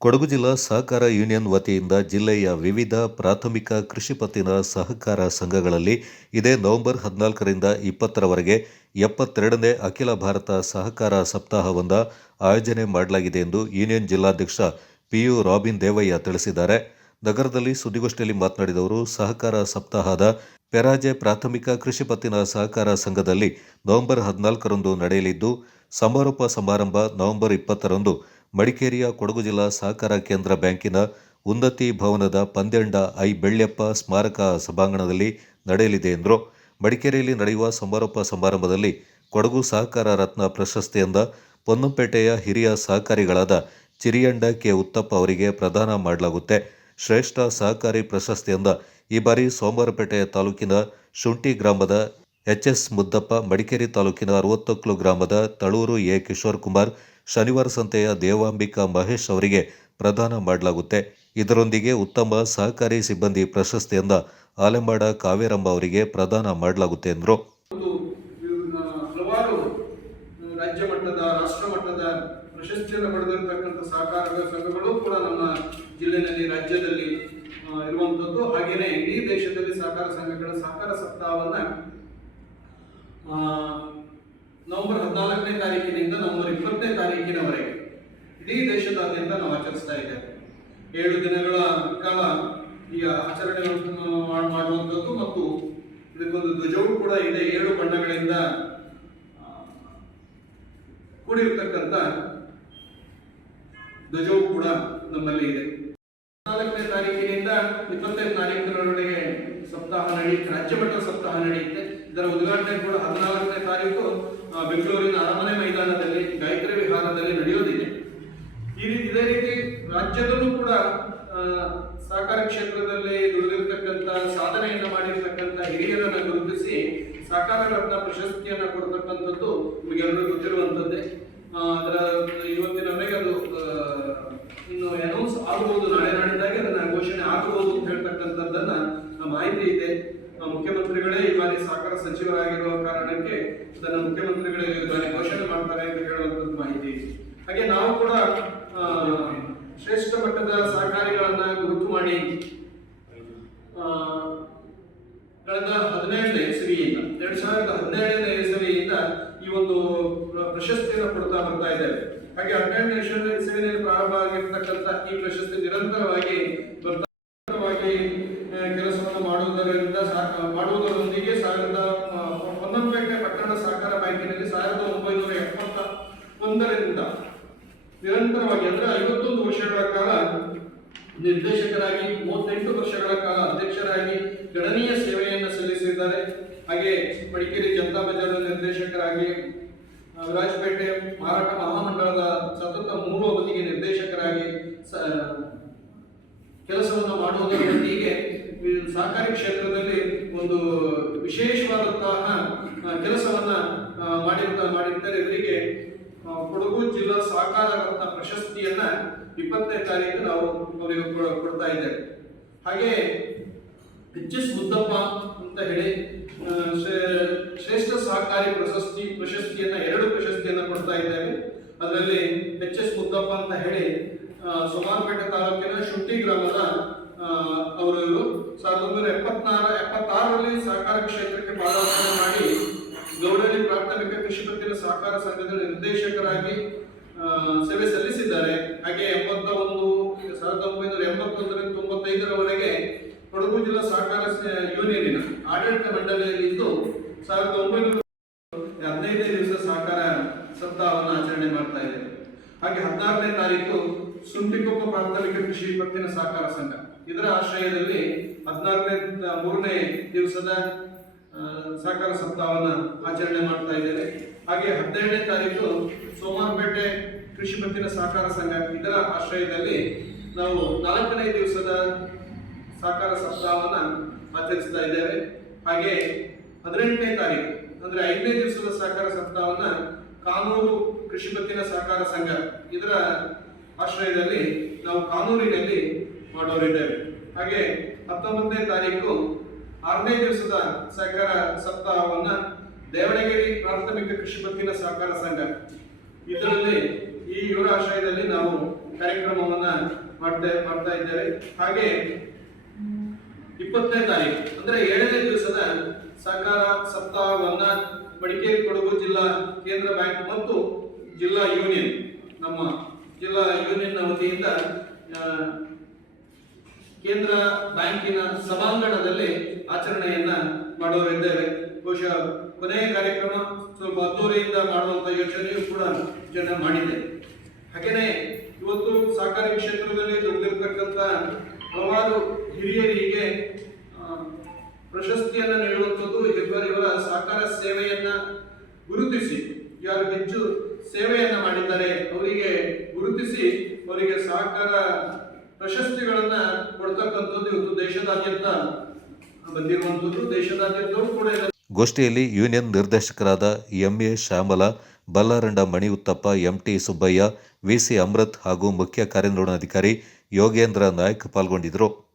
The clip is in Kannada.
ಕೊಡಗು ಜಿಲ್ಲಾ ಸಹಕಾರ ಯೂನಿಯನ್ ವತಿಯಿಂದ ಜಿಲ್ಲೆಯ ವಿವಿಧ ಪ್ರಾಥಮಿಕ ಕೃಷಿ ಪತ್ತಿನ ಸಹಕಾರ ಸಂಘಗಳಲ್ಲಿ ಇದೇ ನವೆಂಬರ್ ಹದಿನಾಲ್ಕರಿಂದ ಇಪ್ಪತ್ತರವರೆಗೆ ಎಪ್ಪತ್ತೆರಡನೇ ಅಖಿಲ ಭಾರತ ಸಹಕಾರ ಸಪ್ತಾಹವೊಂದ ಆಯೋಜನೆ ಮಾಡಲಾಗಿದೆ ಎಂದು ಯೂನಿಯನ್ ಜಿಲ್ಲಾಧ್ಯಕ್ಷ ಪಿಯು ರಾಬಿನ್ ದೇವಯ್ಯ ತಿಳಿಸಿದ್ದಾರೆ. ನಗರದಲ್ಲಿ ಸುದ್ದಿಗೋಷ್ಠಿಯಲ್ಲಿ ಮಾತನಾಡಿದವರು ಸಹಕಾರ ಸಪ್ತಾಹದ ಪೆರಾಜೆ ಪ್ರಾಥಮಿಕ ಕೃಷಿ ಪತ್ತಿನ ಸಹಕಾರ ಸಂಘದಲ್ಲಿ ನವೆಂಬರ್ ಹದಿನಾಲ್ಕರಂದು ನಡೆಯಲಿದ್ದು, ಸಮಾರೋಪ ಸಮಾರಂಭ ನವೆಂಬರ್ ಇಪ್ಪತ್ತರಂದು ಮಡಿಕೇರಿಯ ಕೊಡಗು ಜಿಲ್ಲಾ ಸಹಕಾರ ಕೇಂದ್ರ ಬ್ಯಾಂಕಿನ ಉನ್ನತಿ ಭವನದ ಪಂದ್ಯಂಡ ಐ ಬೆಳ್ಳೆಪ್ಪ ಸ್ಮಾರಕ ಸಭಾಂಗಣದಲ್ಲಿ ನಡೆಯಲಿದೆ ಎಂದರು. ಮಡಿಕೇರಿಯಲ್ಲಿ ನಡೆಯುವ ಸಮಾರೋಪ ಸಮಾರಂಭದಲ್ಲಿ ಕೊಡಗು ಸಹಕಾರ ರತ್ನ ಪ್ರಶಸ್ತಿಯಿಂದ ಪೊನ್ನಂಪೇಟೆಯ ಹಿರಿಯ ಸಹಕಾರಿಗಳಾದ ಚಿರಿಯಂಡ ಕೆ ಉತ್ತಪ್ಪ ಅವರಿಗೆ ಪ್ರದಾನ ಮಾಡಲಾಗುತ್ತೆ. ಶ್ರೇಷ್ಠ ಸಹಕಾರಿ ಪ್ರಶಸ್ತಿಯಿಂದ ಈ ಬಾರಿ ಸೋಮವಾರಪೇಟೆ ತಾಲೂಕಿನ ಶುಂಠಿ ಗ್ರಾಮದ ಎಚ್ ಎಸ್ ಮುದ್ದಪ್ಪ, ಮಡಿಕೇರಿ ತಾಲೂಕಿನ ಅರವತ್ತೊಕ್ಲು ಗ್ರಾಮದ ತಳೂರು ಎ ಕಿಶೋರ್ ಕುಮಾರ್ ಶನಿವಾರ ಸಂತೆಯ ದೇವಾಂಬಿಕಾ ಮಹೇಶ್ ಅವರಿಗೆ ಪ್ರದಾನ ಮಾಡಲಾಗುತ್ತೆ. ಇದರೊಂದಿಗೆ ಉತ್ತಮ ಸಹಕಾರಿ ಸಿಬ್ಬಂದಿ ಪ್ರಶಸ್ತಿಯಿಂದ ಆಲೆಂಬಾಡ ಕಾವೇರಮ್ಮ ಅವರಿಗೆ ಪ್ರದಾನ ಮಾಡಲಾಗುತ್ತೆ ಎಂದರು. ಹಲವಾರು ರಾಜ್ಯ ಮಟ್ಟದ, ರಾಷ್ಟ್ರ ಮಟ್ಟದ ಪ್ರಶಸ್ತಿಯನ್ನು ಪಡೆದಿರತಕ್ಕಂಥ ಸಹಕಾರ ಸಂಘಗಳು ಕೂಡ ನಮ್ಮ ಜಿಲ್ಲೆಯಲ್ಲಿ ರಾಜ್ಯದಲ್ಲಿ ಇರುವಂಥದ್ದು. ಹಾಗೆಯೇ ಇಡೀ ದೇಶದಲ್ಲಿ ಸಹಕಾರ ಸಂಘಗಳ ಸಹಕಾರ ಸಪ್ತಾಹವನ್ನ ನವೆಂಬರ್ ಹದಿನಾಲ್ಕನೇ ತಾರೀಕಿನಿಂದ ನವೆಂಬರ್ ಇಪ್ಪತ್ತನೇ ತಾರೀಕಿನವರೆಗೆ ಇಡೀ ದೇಶದಾದ್ಯಂತ ನಾವು ಆಚರಿಸ್ತಾ ಇದ್ದೇವೆ. ಏಳು ದಿನಗಳ ಕಾಲ ಈ ಆಚರಣೆಗಳನ್ನು ಮಾಡ್- ಮಾಡುವಂಥದ್ದು ಮತ್ತು ಇದಕ್ಕೊಂದು ಧ್ವಜವೂ ಕೂಡ ಇದೆ. ಏಳು ಬಣ್ಣಗಳಿಂದ ಕೂಡಿರ್ತಕ್ಕಂಥ ಧ್ವಜವೂ ಕೂಡ ನಮ್ಮಲ್ಲಿ ಇದೆ. ಹದಿನಾಲ್ಕನೇ ತಾರೀಕಿನಿಂದ ಇಪ್ಪತ್ತೈದು ತಾರೀಕಿನವರೆಗೆ ಸಪ್ತಾಹ ನಡೆಯುತ್ತೆ ರಾಜ್ಯ ಮಟ್ಟದ ಸಪ್ತಾಹ ನಡೆಯುತ್ತೆ. ಇದರ ಉದ್ಘಾಟನೆ ಕೂಡ ಹದಿನಾಲ್ಕನೇ ತಾರೀಕು ಬೆಂಗಳೂರಿನ ಅರಮನೆ ಮೈದಾನದಲ್ಲಿ ಗಾಯತ್ರಿ ವಿಹಾರದಲ್ಲಿ ನಡೆಯೋದಿದೆ. ಈ ರೀತಿ ಇದೇ ರೀತಿ ರಾಜ್ಯದಲ್ಲೂ ಕೂಡ ಸಹಕಾರ ಕ್ಷೇತ್ರದಲ್ಲಿ ದುಡಿದಿರ್ತಕ್ಕಂಥ, ಸಾಧನೆಯನ್ನು ಮಾಡಿರ್ತಕ್ಕಂಥ ಹಿರಿಯರನ್ನು ಗುರುತಿಸಿ ಸಹಕಾರ ರತ್ನ ಪ್ರಶಸ್ತಿಯನ್ನು ಕೊಡ್ತಕ್ಕಂಥದ್ದು ನಿಮಗೆಲ್ಲರೂ ಗೊತ್ತಿರುವಂಥದ್ದೇ. ಅದರ ಇವತ್ತಿನವರೆಗೆ ಅದು ಇನ್ನು ಅನೌನ್ಸ್ ಆಗಬಹುದು ನಾಳೆ ನಾಡಿದ್ದಾಗೆ ಅದನ್ನ ಘೋಷಣೆ ಆಗಬಹುದು ಅಂತ ಹೇಳ್ತಕ್ಕಂಥದ್ದನ್ನ ಮಾಹಿತಿ ಇದೆ. ಮುಖ್ಯಮಂತ್ರಿಗಳೇ ಈ ಬಾರಿ ಸಹಕಾರ ಸಚಿವರಾಗಿರುವ ಕಾರಣಕ್ಕೆ ಅದನ್ನ ಮುಖ್ಯಮಂತ್ರಿಗಳೇ ಈ ಬಾರಿ ಘೋಷಣೆ ಮಾಡ್ತಾರೆ ಅಂತ ಹೇಳುವಂಥದ್ದು ಮಾಹಿತಿ ಇದೆ ಹಾಗೆ ನಾವು ಕೂಡ ಆ, ಶ್ರೇಷ್ಠ ಮಟ್ಟದ ಸಹಕಾರಿಗಳನ್ನ ಗುರುತು ಮಾಡಿ ಆ, ಕಳೆದ ಹದಿನೇಳನೇ ಇಸವಿಯಿಂದ ಎರಡ್ ಸಾವಿರದ ಹದಿನೇಳನೇ ಇಸವಿಯಿಂದ ಈ ಒಂದು ಪ್ರ- ಪ್ರಶಸ್ತಿಯನ್ನು ಕೊಡ್ತಾ ಬರ್ತಾ ಇದ್ದೇವೆ ಹಾಗೆ ಹದಿನೇಳನೇ ಇಸವಿನಲ್ಲಿ ಪ್ರಾರಂಭ ಆಗಿರ್ತಕ್ಕಂಥ ಈ ಪ್ರಶಸ್ತಿ ನಿರಂತರವಾಗಿ ಬರ್ತಾ ನಿರಂತರವಾಗಿ ಆ, ಕೆಲಸವನ್ನು ಮಾಡುವುದರಿಂದ ಸಹ- ಮಾಡುವುದರೊಂದಿಗೆ ಸಾವಿರದ ಹೊನ್ನಂಪೇಟೆ ಪಟ್ಟಣ ಸಹಕಾರ ಬ್ಯಾಂಕಿನಲ್ಲಿ ಸಾವಿರದ ಒಂಬೈನೂರ ಎಪ್ಪತ್ತ ಒಂದರಿಂದ ನಿರಂತರವಾಗಿ, ಅಂದ್ರೆ ಐವತ್ತೊಂದು ವರ್ಷಗಳ ಕಾಲ ನಿರ್ದೇಶಕರಾಗಿ, ಮೂವತ್ತೆಂಟು ವರ್ಷಗಳ ಕಾಲ ಅಧ್ಯಕ್ಷರಾಗಿ ಗಣನೀಯ ಸೇವೆಯನ್ನು ಸಲ್ಲಿಸಿದ್ದಾರೆ. ಹಾಗೆ ಮಡಿಕೇರಿ ಜನತಾ ಬಜಾರ್ನ ನಿರ್ದೇಶಕರಾಗಿ ರಾಜಪೇಟೆ ವಿರಾಜಪೇಟೆ, ಮಾರಾಟ ಮಹಾಮಂಡಳದ ಸತತ ಮೂರು ಅವಧಿಗೆ ನಿರ್ದೇಶಕರಾಗಿ ಕೆಲಸವನ್ನು ಮಾಡುವುದರೊಂದಿಗೆ ಸಹಕಾರಿ ಕ್ಷೇತ್ರದಲ್ಲಿ ಒಂದು ವಿಶೇಷವಾದಂತಹ ಕೆಲಸವನ್ನ ಮಾಡಿರ್ತ ಮಾಡಿರ್ತಾರೆ. ಇವರಿಗೆ ಕೊಡಗು ಜಿಲ್ಲಾ ಸಹಕಾರ ರತ್ನ ಪ್ರಶಸ್ತಿಯನ್ನ ಇಪ್ಪತ್ತನೇ ತಾರೀಕು ನಾವು ಅವರಿಗೆ ಕೊಡ್ತಾ ಇದ್ದೇವೆ. ಹಾಗೆ ಎಚ್ ಎಸ್ ಮುದ್ದಪ್ಪ ಅಂತ ಹೇಳಿ ಶ್ರೇಷ್ಠ ಸಹಕಾರಿ ಪ್ರಶಸ್ತಿ, ಪ್ರಶಸ್ತಿಯನ್ನ, ಎರಡು ಪ್ರಶಸ್ತಿಯನ್ನ ಕೊಡ್ತಾ ಇದ್ದೇವೆ. ಅದರಲ್ಲಿ ಎಚ್ ಎಸ್ ಮುದ್ದಪ್ಪ ಅಂತ ಹೇಳಿ ಸೋಮಾರಪೇಟೆ ತಾಲೂಕಿನ ಶುಂಠಿ ಗ್ರಾಮದ ಅವರು ಸಾವಿರದ ಒಂಬೈನೂರ ಎಪ್ಪತ್ನಾರ ಎಪ್ಪತ್ತಾರರಲ್ಲಿ ಸಹಕಾರ ಕ್ಷೇತ್ರಕ್ಕೆ ಪಾದಾರ್ಪಣೆ ಮಾಡಿ ಗೌಡಳ್ಳಿ ಪ್ರಾಥಮಿಕ ಕೃಷಿ ಪತ್ತಿನ ಸಹಕಾರ ಸಂಘದ ನಿರ್ದೇಶಕರಾಗಿ ಸೇವೆ ಸಲ್ಲಿಸಿದ್ದಾರೆ. ಹಾಗೆ ಎಂಬತ್ತ ಒಂದು, ಸಾವಿರದ ಒಂಬೈನೂರ ಎಂಬತ್ತೊಂದರಿಂದ ತೊಂಬತ್ತೈದರವರೆಗೆ ಕೊಡಗು ಜಿಲ್ಲಾ ಸಹಕಾರ ಯೂನಿಯನಿನ ಆಡಳಿತ ಮಂಡಳಿಯಲ್ಲಿ ಇದ್ದು ಸಾವಿರದ ಒಂಬೈನೂರ ಹದಿನೈದನೇ ದಿವಸ ಸಹಕಾರ ಸಪ್ತಾಹವನ್ನು ಆಚರಣೆ ಮಾಡ್ತಾ ಇದೆ ಹಾಗೆ ಹದಿನಾರನೇ ತಾರೀಕು ಸುಂಟಿಕೊಪ್ಪ ಪ್ರಾಥಮಿಕ ಕೃಷಿ ಪತ್ತಿನ ಸಹಕಾರ ಸಂಘ. ಇದರ ಆಶ್ರಯದಲ್ಲಿ ಹದಿನಾರನೇ ಮೂರನೇ ದಿವಸದ ಸಹಕಾರ ಸಪ್ತಾಹವನ್ನು ಆಚರಣೆ ಮಾಡ್ತಾ ಇದ್ದೇವೆ. ಹಾಗೆ ಹದಿನೇಳನೇ ತಾರೀಕು ಸೋಮವಾರಪೇಟೆ ಕೃಷಿ ಪತ್ತಿನ ಸಹಕಾರ ಸಂಘ ಇದರ ಆಶ್ರಯದಲ್ಲಿ ನಾವು ನಾಲ್ಕನೇ ದಿವಸದ ಸಹಕಾರ ಸಪ್ತಾಹವನ್ನು ಆಚರಿಸ್ತಾ ಇದ್ದೇವೆ. ಹಾಗೆ ಹದಿನೆಂಟನೇ ತಾರೀಕು, ಅಂದ್ರೆ ಐದನೇ ದಿವಸದ ಸಹಕಾರ ಸಪ್ತಾಹವನ್ನ ಕಾನೂರು ಕೃಷಿ ಪತ್ತಿನ ಸಹಕಾರ ಸಂಘ ಇದರ ಆಶ್ರಯದಲ್ಲಿ ನಾವು ಕಾನೂರಿನಲ್ಲಿ ಮಾಡೋರಿದ್ದೇವೆ ಹಾಗೆ ಹತ್ತೊಂಬತ್ತನೇ ತಾರೀಕು ಆರನೇ ದಿವಸದ ಸಹಕಾರ ಸಪ್ತಾಹವನ್ನ ದೇವಣಗೆರೆ ಪ್ರಾಥಮಿಕ ಕೃಷಿ ಪತ್ತಿನ ಸಹಕಾರ ಸಂಘ. ಇದರಲ್ಲಿ ಈ ಇವರ ಆಶ್ರಯದಲ್ಲಿ ನಾವು ಕಾರ್ಯಕ್ರಮವನ್ನ ಮಾಡ್ತಾ ಮಾಡ್ತಾ ಇದ್ದೇವೆ. ಹಾಗೆ ಇಪ್ಪತ್ತನೇ ತಾರೀಕು, ಅಂದ್ರೆ ಏಳನೇ ದಿವಸದ ಸಹಕಾರ ಸಪ್ತಾಹವನ್ನ ಮಡಿಕೇರಿ ಕೊಡಗು ಜಿಲ್ಲಾ ಕೇಂದ್ರ ಬ್ಯಾಂಕ್ ಮತ್ತು ಜಿಲ್ಲಾ ಯೂನಿಯನ್, ನಮ್ಮ ಜಿಲ್ಲಾ ಯೂನಿಯನ್ ವತಿಯಿಂದ ಕೇಂದ್ರ ಬ್ಯಾಂಕಿನ ಸಭಾಂಗಣದಲ್ಲಿ ಆಚರಣೆಯನ್ನ ಮಾಡೋರಿದ್ದೇವೆ ಬಹುಶಃ ಕೊನೆಯ ಕಾರ್ಯಕ್ರಮ ಸ್ವಲ್ಪ ಅದ್ದೂರಿಯಿಂದ ಮಾಡುವಂತ ಯೋಚನೆಯೂ ಕೂಡ ಜನ ಮಾಡಿದೆ. ಹಾಗೇನೆ ಇವತ್ತು ಸಹಕಾರಿ ಕ್ಷೇತ್ರದಲ್ಲಿ ದುಡಿದಿರ್ತಕ್ಕಂಥ ಹಲವಾರು ಹಿರಿಯರಿಗೆ ಪ್ರಶಸ್ತಿಯನ್ನು ನೀಡುವಂಥದ್ದು ಇವರ ಸಹಕಾರ ಸೇವೆಯನ್ನ ಗುರುತಿಸಿ. ಯಾರು ಹೆಚ್ಚು ಸೇವೆಯನ್ನ ಮಾಡಿದ್ದಾರೆ, ಅವರಿಗೆ ಗುರುತಿಸಿ ಅವರಿಗೆ ಸಹಕಾರ ಪ್ರಶಸ್ತಿಗಳನ್ನ ಕೊಡ್ತಕ್ಕಂಥದ್ದು ಇವತ್ತು ದೇಶದಾದ್ಯಂತ ಬಂದಿರುವಂಥದ್ದು. ದೇಶದಾದ್ಯಂತ ಕೂಡ ಗೋಷ್ಠಿಯಲ್ಲಿ ಯೂನಿಯನ್ ನಿರ್ದೇಶಕರಾದ M A Shyamala, Ballaranda Mani Uthappa M T Subbaiah V C Amrit ಹಾಗೂ ಮುಖ್ಯ ಕಾರ್ಯನಿರ್ವಹಣಾಧಿಕಾರಿ ಯೋಗೇಂದ್ರ ನಾಯ್ಕ್ ಪಾಲ್ಗೊಂಡಿದ್ದರು.